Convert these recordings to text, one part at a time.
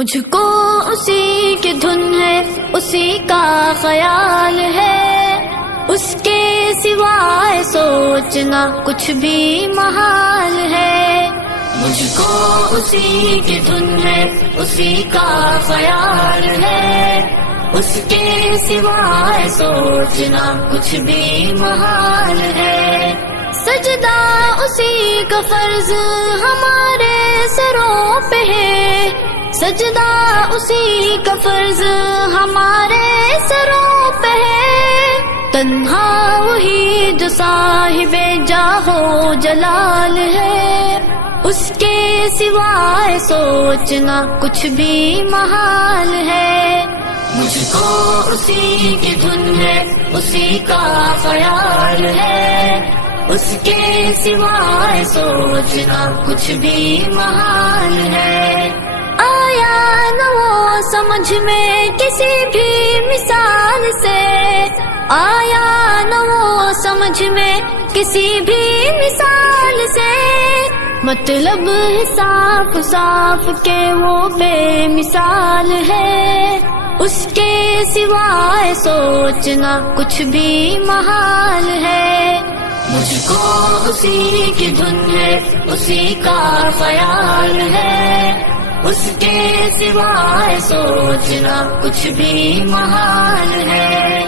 مجھ کو اسی کی دھن ہے، اسی کا خیال ہے، اس کے سوائے سوچنا کچھ بھی محال ہے۔ مجھ کو اسی کی دھن ہے، اسی کا خیال ہے، اس کے سوائے سوچنا کچھ بھی محال ہے۔ سجدہ اسی کا فرض ہمارے سروں پہ ہے، سجدہ اسی کا فرض ہمارے سروں پہ ہے۔ تنہا وہی جو صاحب جاہ و جلال ہے، اس کے سوائے سوچنا کچھ بھی محال ہے۔ مجھ کو اسی کی دھن ہے، اسی کا خیال ہے، اس کے سوائے سوچنا کچھ بھی محال ہے۔ آیا نہ وہ سمجھ میں کسی بھی مثال سے، آیا نہ وہ سمجھ میں کسی بھی مثال سے، مطلب صاف صاف کہ وہ بے مثال ہے، اس کے سوائے سوچنا کچھ بھی محال ہے۔ مجھ کو اسی کی دھن ہے، اسی کا خیال ہے، اس کے سوائے سوچنا کچھ بھی محال ہے۔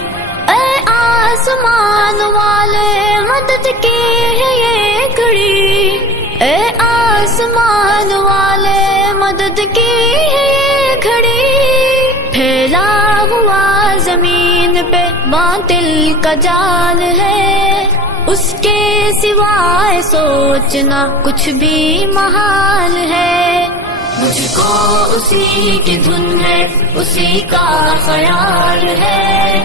اے آسمان والے مدد کی ہے یہ گھڑی، اے آسمان والے مدد کی ہے یہ گھڑی، پھیلا ہوا زمین پہ باطل کا جال ہے، اس کے سوائے سوچنا کچھ بھی محال ہے۔ مجھ کو اسی کی دھن ہے، اسی کا خیال ہے،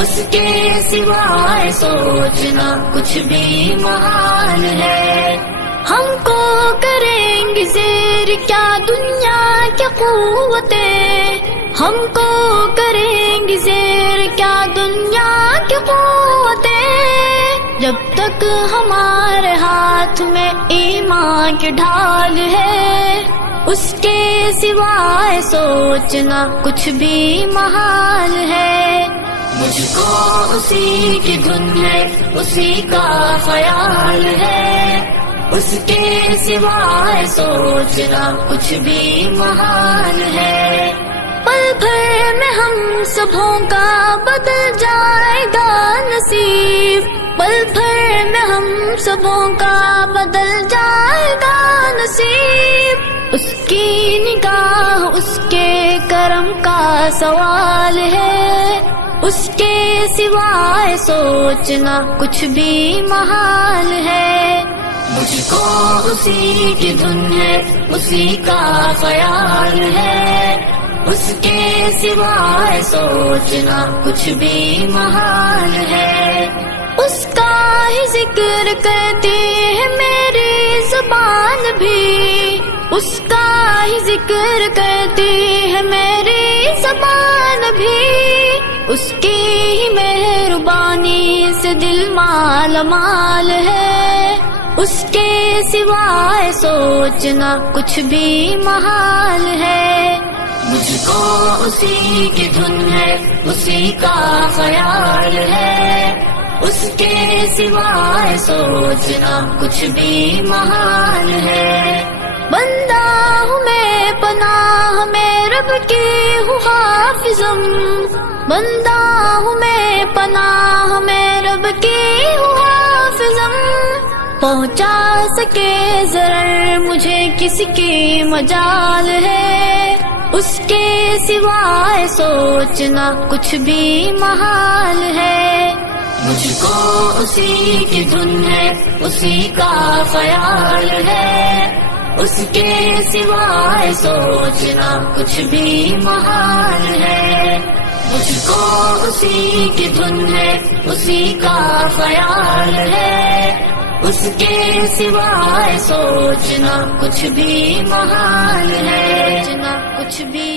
اس کے سوائے سوچنا کچھ بھی محال ہے۔ ہم کو کریں گے زیر کیا دنیا کی قوتیں، ہم کو کریں گے زیر کیا دنیا کی قوتیں، جب تک ہمارے ہاتھ میں ایمان کی ڈھال ہے، اس کے سوائے سوچنا کچھ بھی محال ہے۔ مجھ کو اسی کی دھن ہے، اسی کا خیال ہے، اس کے سوائے سوچنا کچھ بھی محال ہے۔ پل بھر میں ہم سبھوں کا بدل جائے گا نصیب، پل بھر میں ہم سبھوں کا بدل جائے گا نصیب، اس کی نگاہ اس کے کرم کا سوال ہے، اس کے سوائے سوچنا کچھ بھی محال ہے۔ مجھ کو اسی کی دھن ہے، اسی کا خیال ہے، اس کے سوائے سوچنا کچھ بھی محال ہے۔ اس کا ہی ذکر کرتی ہے میری زبان بھی، اس کا ہی ذکر کرتی ہے میری زبان بھی، اس کی ہی مہربانی سے دل مال مال ہے، اس کے سوائے سوچنا کچھ بھی محال ہے۔ مجھ کو اسی کی دھن ہے، اسی کا خیال ہے، اس کے سوائے سوچنا کچھ بھی محال ہے۔ بندہ ہوں میں پناہ میں رب کی ہوں حافظم، بندہ ہوں میں پناہ میں رب کی ہوں حافظم، پہنچا سکے ضرر مجھے کس کی مجال ہے، اس کے سوائے سوچنا کچھ بھی محال ہے۔ مجھ کو اسی کی دھن ہے، اسی کا خیال ہے، اس کے سوائے سوچنا کچھ بھی محال ہے۔ مجھ کو اسی کی دھن ہے، اسی کا خیال ہے، اس کے سوائے سوچنا کچھ بھی محال ہے، کچھ بھی